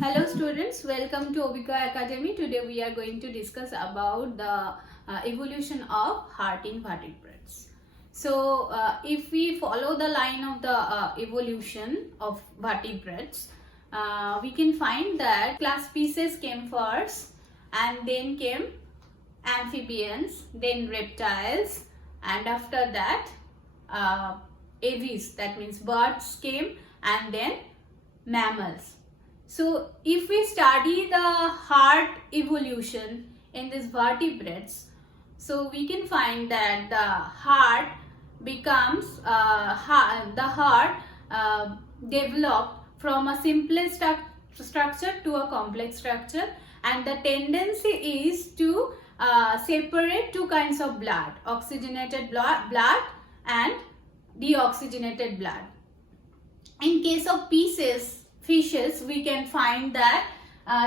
Hello students, welcome to Obika Academy. Today we are going to discuss about the evolution of heart in vertebrates. So if we follow the line of the evolution of vertebrates, we can find that class species came first and then came amphibians, then reptiles, and after that aves, that means birds came, and then mammals. So if we study the heart evolution in these vertebrates, so we can find that the heart becomes developed from a simple structure to a complex structure, and the tendency is to separate two kinds of blood, oxygenated blood and deoxygenated blood. In case of fishes, we can find that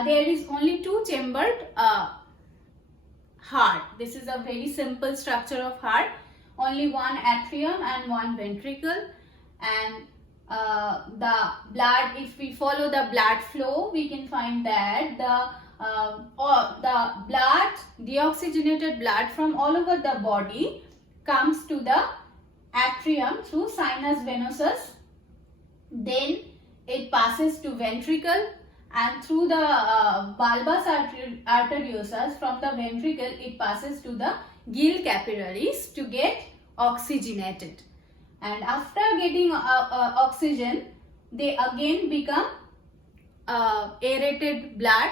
there is only two-chambered heart. This is a very simple structure of heart. Only one atrium and one ventricle, and the blood, if we follow the blood flow, we can find that the deoxygenated blood from all over the body comes to the atrium through sinus venosus, then it passes to ventricle, and through the bulbus arteriosus, from the ventricle it passes to the gill capillaries to get oxygenated, and after getting oxygen, they again become aerated blood.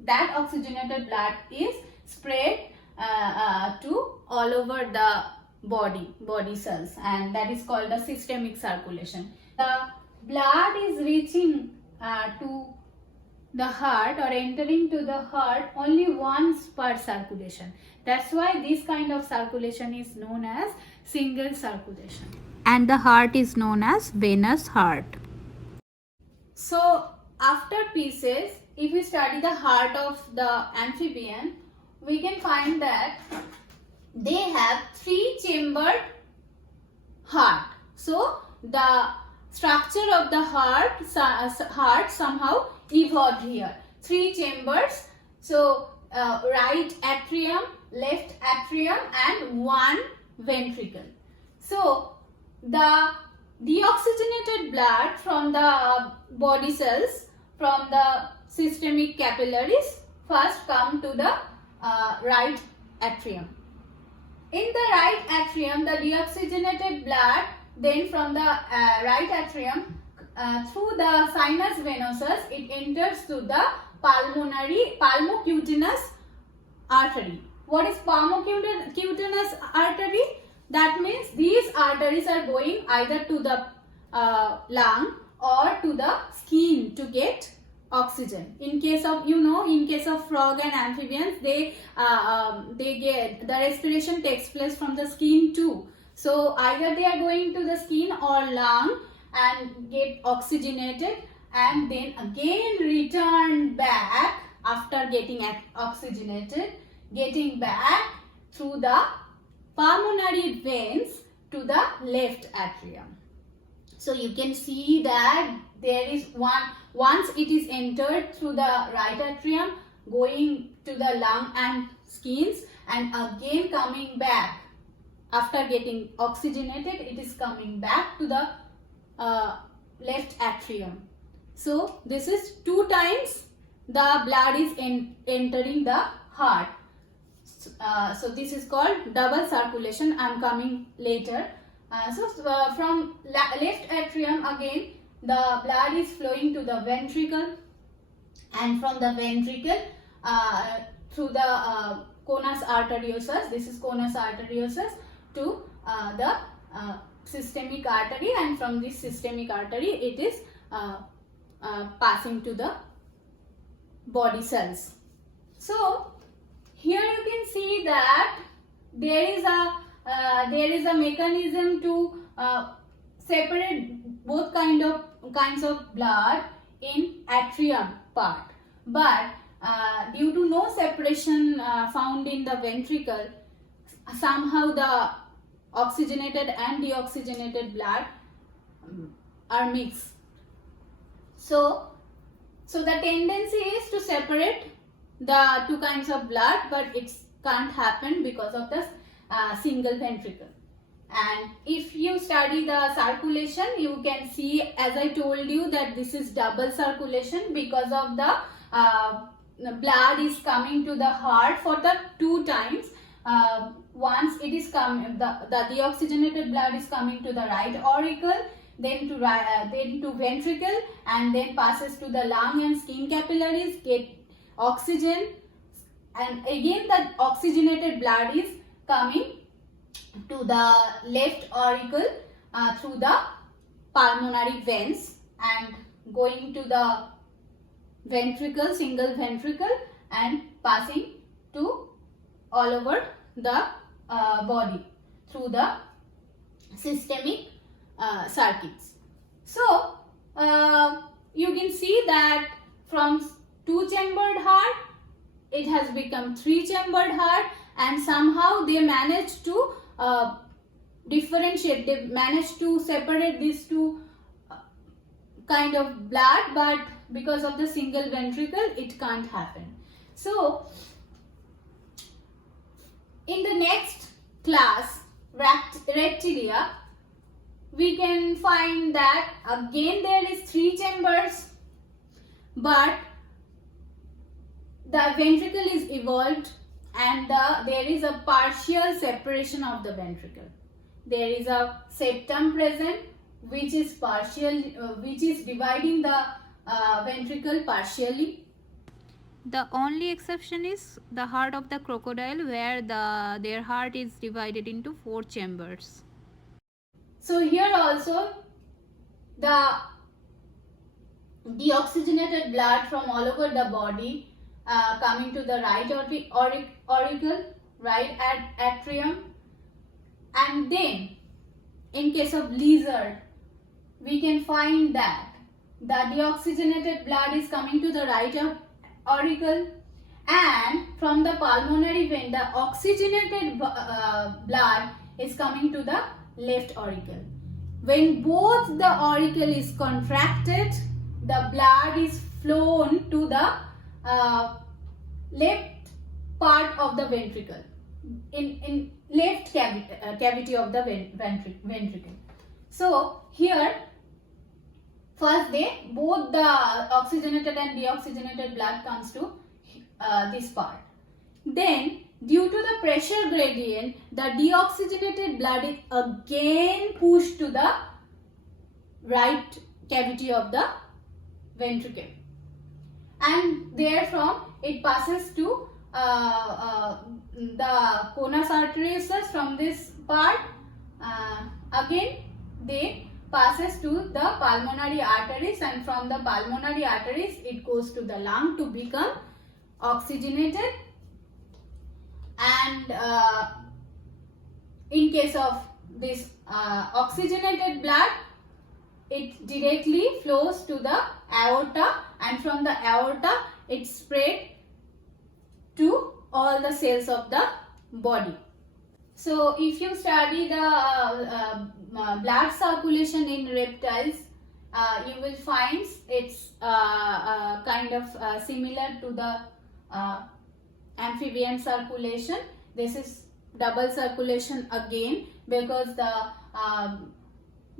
That oxygenated blood is spread to all over the body cells, and that is called the systemic circulation. The blood is reaching to the heart or entering to the heart only once per circulation. That's why this kind of circulation is known as single circulation. And the heart is known as venous heart. So after pieces, if we study the heart of the amphibian, we can find that they have three-chambered heart. So the structure of the heart somehow evolved here. Three chambers. So right atrium, left atrium, and one ventricle. So the deoxygenated blood from the body cells, from the systemic capillaries, first come to the right atrium. In the right atrium, the deoxygenated blood then from the right atrium through the sinus venosus, it enters to the pulmocutaneous artery. What is pulmocutaneous artery? That means these arteries are going either to the lung or to the skin to get oxygen. In case of, in case of frog and amphibians, they get the respiration takes place from the skin too. So either they are going to the skin or lung and get oxygenated, and then again return back after getting oxygenated, getting back through the pulmonary veins to the left atrium. So you can see that there is once it is entered through the right atrium, going to the lung and skins, and again coming back after getting oxygenated, it is coming back to the left atrium. So this is two times the blood is entering the heart. So this is called double circulation. I am coming later. From left atrium, again the blood is flowing to the ventricle, and from the ventricle through the conus arteriosus, this is conus arteriosus, to the systemic artery, and from this systemic artery it is passing to the body cells. So here you can see that there is a mechanism to separate both kinds of blood in atrium part, but due to no separation found in the ventricle, somehow the oxygenated and deoxygenated blood are mixed. So the tendency is to separate the two kinds of blood, but it can't happen because of the single ventricle. And if you study the circulation, you can see, as I told you, that this is double circulation because of the blood is coming to the heart for the two times. Once it is coming, the deoxygenated blood is coming to the right auricle, then to ventricle, and then passes to the lung and skin capillaries, get oxygen, and again the oxygenated blood is coming to the left auricle through the pulmonary veins and going to the ventricle, single ventricle, and passing to all over the body through the systemic circuits. So you can see that from two-chambered heart it has become three-chambered heart, and somehow they managed to differentiate, they managed to separate these two kind of blood, but because of the single ventricle it can't happen. So in the next class, reptilia, we can find that again there is three chambers, but the ventricle is evolved and there is a partial separation of the ventricle. There is a septum present which is partial, which is dividing the ventricle partially. The only exception is the heart of the crocodile, where their heart is divided into 4 chambers. So here also the deoxygenated blood from all over the body coming to the right auricle, right atrium, and then in case of lizard we can find that the deoxygenated blood is coming to the right auricle, and from the pulmonary vein the oxygenated blood is coming to the left auricle. When both the auricle is contracted, the blood is flown to the left part of the ventricle, in left cavity of the ventricle. So here first both the oxygenated and deoxygenated blood comes to this part. Then due to the pressure gradient, the deoxygenated blood is again pushed to the right cavity of the ventricle, and therefrom it passes to the conus arteriosus from this part. Again they passes to the pulmonary arteries, and from the pulmonary arteries it goes to the lung to become oxygenated, and in case of this oxygenated blood, it directly flows to the aorta, and from the aorta it spread to all the cells of the body. So if you study the blood circulation in reptiles, you will find it's kind of similar to the amphibian circulation. This is double circulation again, because the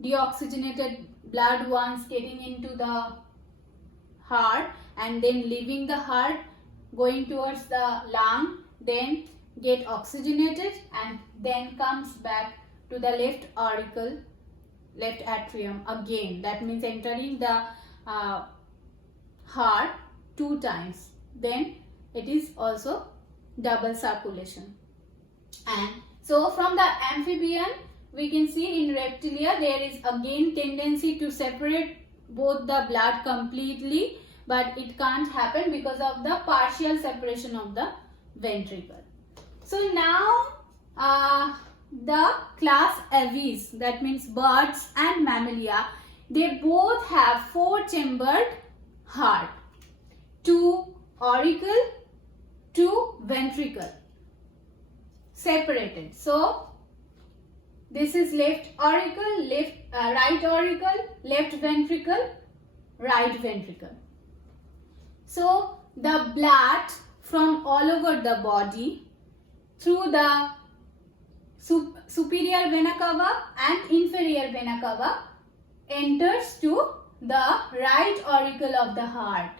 deoxygenated blood once getting into the heart and then leaving the heart going towards the lung, then get oxygenated and then comes back to the left auricle, left atrium again. That means entering the heart 2 times. Then it is also double circulation. And so from the amphibian we can see in reptilia there is again tendency to separate both the blood completely, but it can't happen because of the partial separation of the ventricle. So now the class Aves, that means birds and mammalia, they both have 4-chambered heart, 2 auricle, 2 ventricle, separated. So This is left auricle, right auricle, left ventricle, right ventricle. So the blood from all over the body through the superior vena cava and inferior vena cava enters to the right auricle of the heart.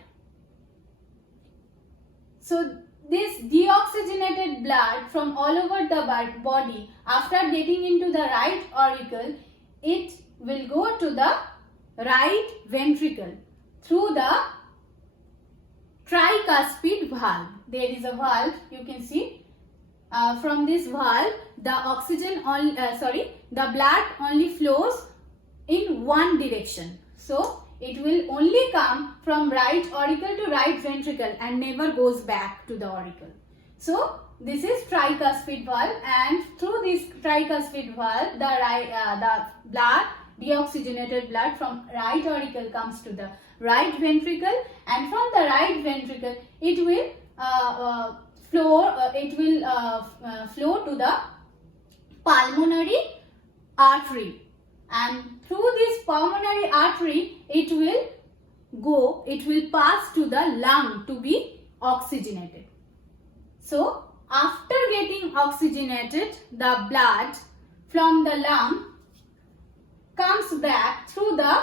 So this deoxygenated blood from all over the body, after getting into the right auricle, it will go to the right ventricle through the tricuspid valve. There is a valve, you can see. From this valve, the blood only flows in one direction. So it will only come from right auricle to right ventricle and never goes back to the auricle. So this is tricuspid valve, and through this tricuspid valve, the blood, deoxygenated blood from right auricle comes to the right ventricle, and from the right ventricle it will flow to the pulmonary artery, and through this pulmonary artery it will pass to the lung to be oxygenated. So after getting oxygenated, the blood from the lung comes back through the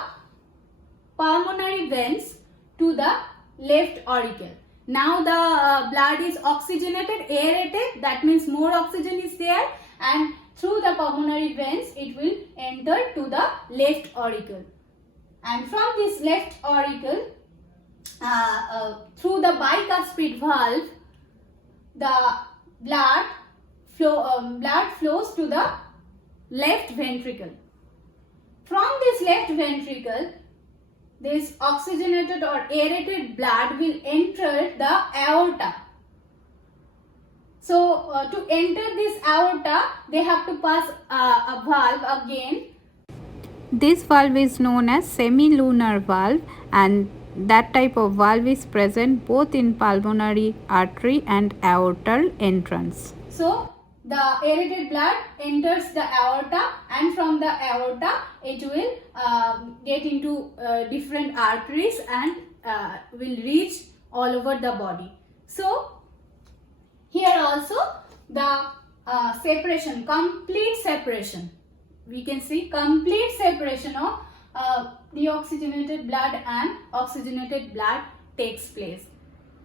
pulmonary veins to the left auricle. Now the blood is oxygenated, aerated, that means more oxygen is there, and through the pulmonary veins it will enter to the left auricle. And from this left auricle, through the bicuspid valve, the blood flows to the left ventricle. From this left ventricle, this oxygenated or aerated blood will enter the aorta. So to enter this aorta, they have to pass a valve again. This valve is known as semilunar valve, and that type of valve is present both in pulmonary artery and aortal entrance. So the aerated blood enters the aorta, and from the aorta it will get into different arteries and will reach all over the body. So here also the separation, complete separation, we can see complete separation of deoxygenated blood and oxygenated blood takes place.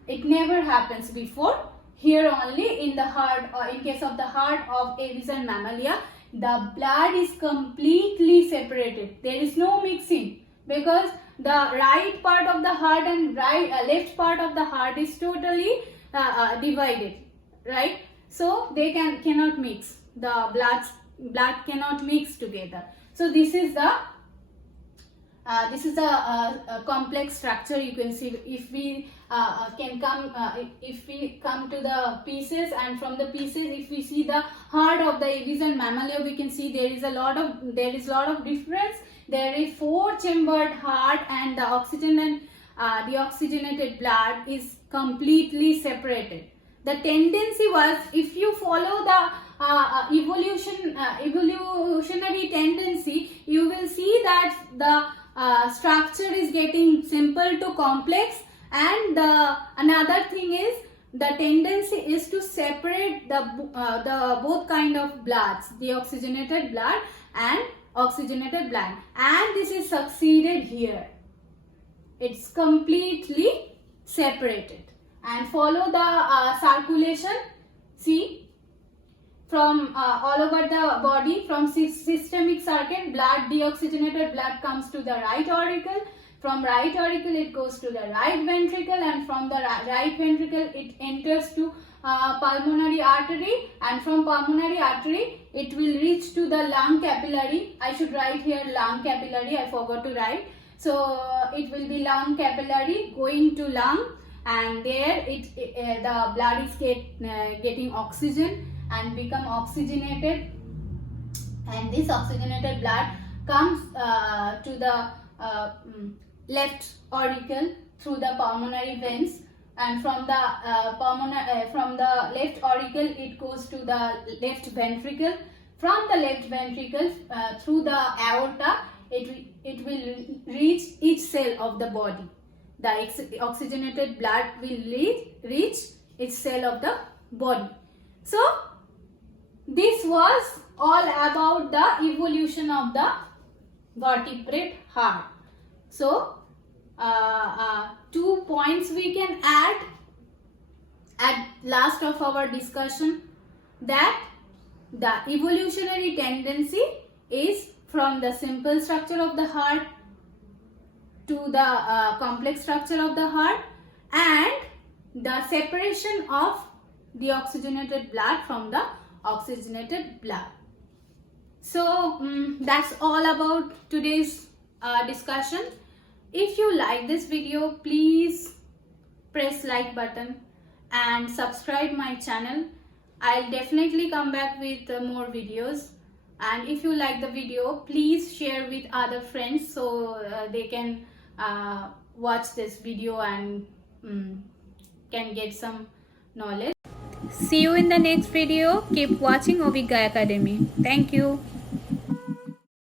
It never happens before. Here only in the heart, or in case of the heart of Aves and Mammalia, the blood is completely separated. There is no mixing, because the right part of the heart and left part of the heart is totally divided, right? So they cannot mix. The blood cannot mix together. So this is the a complex structure. You can see if we come to the pieces, and from the pieces if we see the heart of the Aves and Mammalia, we can see there is a lot of difference. There is 4-chambered heart, and the oxygen and deoxygenated blood is completely separated. The tendency was, if you follow the evolutionary tendency, you will see that the structure is getting simple to complex, and another thing is the tendency is to separate the both kind of bloods, deoxygenated blood and oxygenated blood, and this is succeeded here. It's completely separated. And follow the circulation. See, from all over the body, from systemic circuit, blood, deoxygenated blood comes to the right auricle. From right auricle it goes to the right ventricle, and from the right ventricle it enters to pulmonary artery, and from pulmonary artery it will reach to the lung capillary. I should write here lung capillary, I forgot to write. So it will be lung capillary going to lung, and there the blood is getting oxygen and become oxygenated, and this oxygenated blood comes to the left auricle through the pulmonary veins, and from the left auricle it goes to the left ventricle. from the left ventricle through the aorta, it will reach each cell of the body. The oxygenated blood will reach each cell of the body. So this was all about the evolution of the vertebrate heart. So 2 points we can add at last of our discussion, that the evolutionary tendency is from the simple structure of the heart to the complex structure of the heart, and the separation of deoxygenated blood from the oxygenated blood. So that's all about today's discussion. If you like this video, please press like button and subscribe my channel. I'll definitely come back with more videos. And if you like the video, please share with other friends so they can watch this video and can get some knowledge. See you in the next video. Keep watching Obhigya Academy. Thank you.